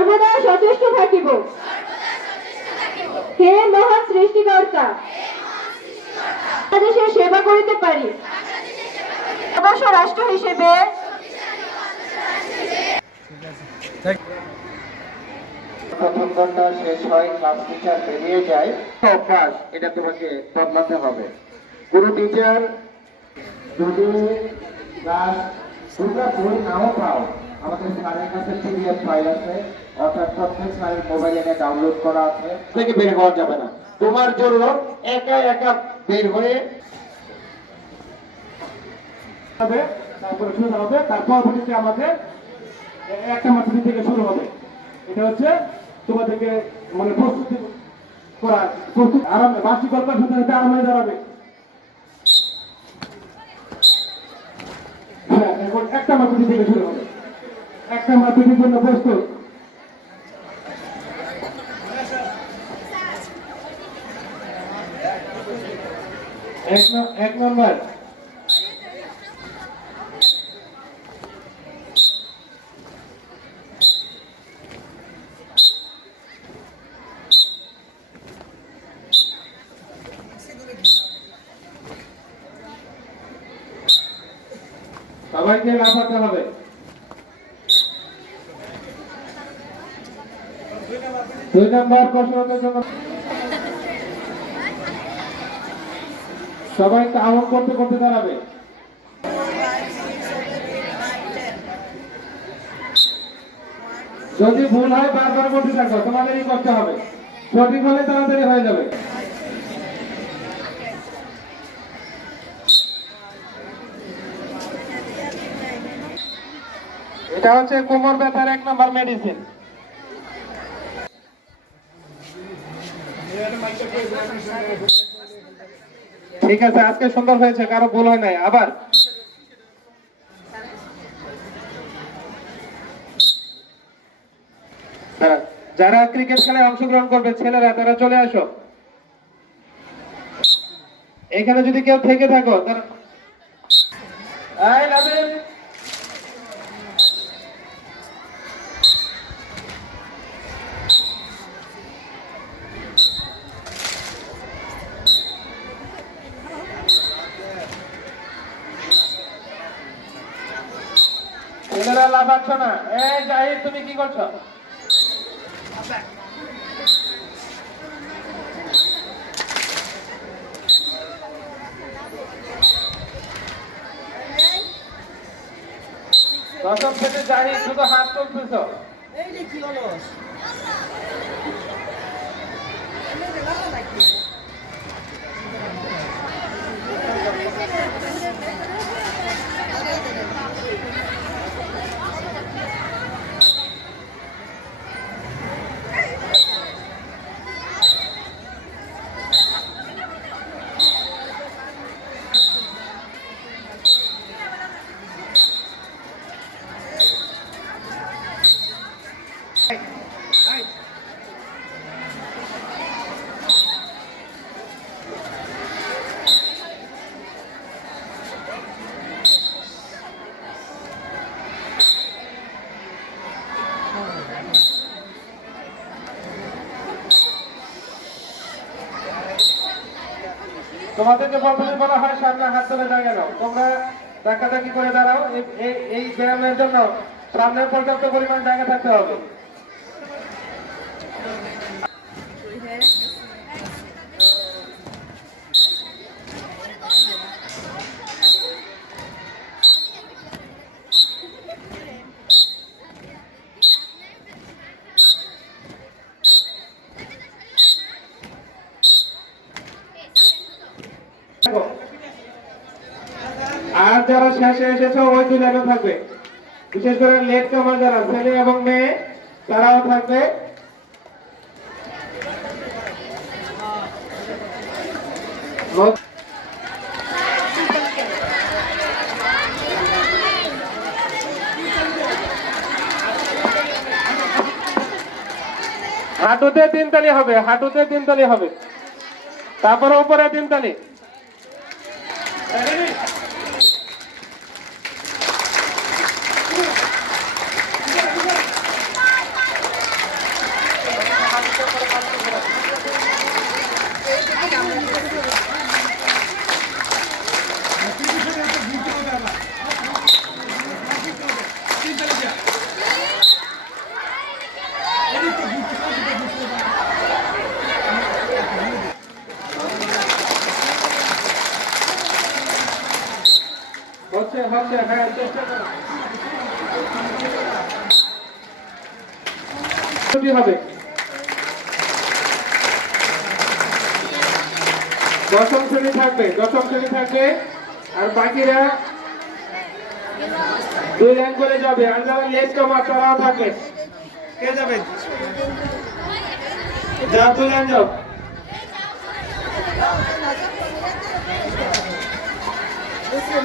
সর্বদা সচেষ্ট থাকিব। হে মহান সৃষ্টিকর্তা বাংলাদেশের সেবা করিতে পারি। সদস্য রাষ্ট্র হিসেবে প্রথম ঘণ্টা শেষ হয় ক্লাস টিচার বেরিয়ে যায়। অভ্যাস এটা তোমাকে বদলাতে হবে। কোনো টিচার যদি ক্লাস তোমরা বই নাও পাও আমাদের স্যারের কাছে পিডিএফ ফাইল আছে। তোমার জন্য একা একা বের হয়ে একটা মাসুরি থেকে শুরু হবে। এটা হচ্ছে তোমাদেরকে মানে প্রস্তুতি করা, প্রস্তুত আরাম আরামে দাঁড়াবে। হ্যাঁ একটা মাসুরি থেকে শুরু হবে। একটা মাসুরির জন্য প্রস্তুত। এক নম্বর। সবাইকে লাফাতে হবে। দুই নম্বর কসরতের সবাই কাউন্ট করতে করতে দাঁড়াবে। যদি ভুল হয় বারবার বলতে থাকো, তোমাদেরই করতে হবে। সঠিক হলে তাড়াতাড়ি হয়ে যাবে। এটা হচ্ছে কোমর ব্যথার এক নম্বর মেডিসিন ঠিক আছে, আজকে সুন্দর হয়েছে, কারও ভুল হয় নাই, আবার। যারা ক্রিকেট খেলায় অংশগ্রহণ করবে, ছেলেরা, তারা চলে আসো। এখানে যদি কেউ থেকে থাকো, তারা এই নাবিল ছেলেরা না। এ জাহির তুমি কি করছ? দশম থেকে জাহির শুধু হাত তুলতেছ। তোমাদেরকে প্রথমে বলা হয়, সামনে হাত তোলে দাঁড়িয়ে নাও। তোমরা ধাক্কাধাক্কি করে দাঁড়াও। এই ব্যায়ামের জন্য সামনে পর্যাপ্ত পরিমাণ জায়গা থাকতে হবে। আর যারা শেষে এসেছে ওই দুই লাইনে থাকবে। বিশেষ করে লেট কামার যারা, ছেলে এবং মেয়ে, তারাও থাকবে। হাঁটুতে তিন তালি হবে, হাঁটুতে তিন তালি হবে। তারপরে উপরে তিন হচ্ছে হ্যাঁ চেষ্টা হবে। দশম শ্রেণি থাকবে, দশম শ্রেণি থাকবে। আর বাকিরা দুই লাইন করে যাবে, আর যারা লেট কমার তারাও থাকবে কে যাবে? যা দুই লাইন যাও। Você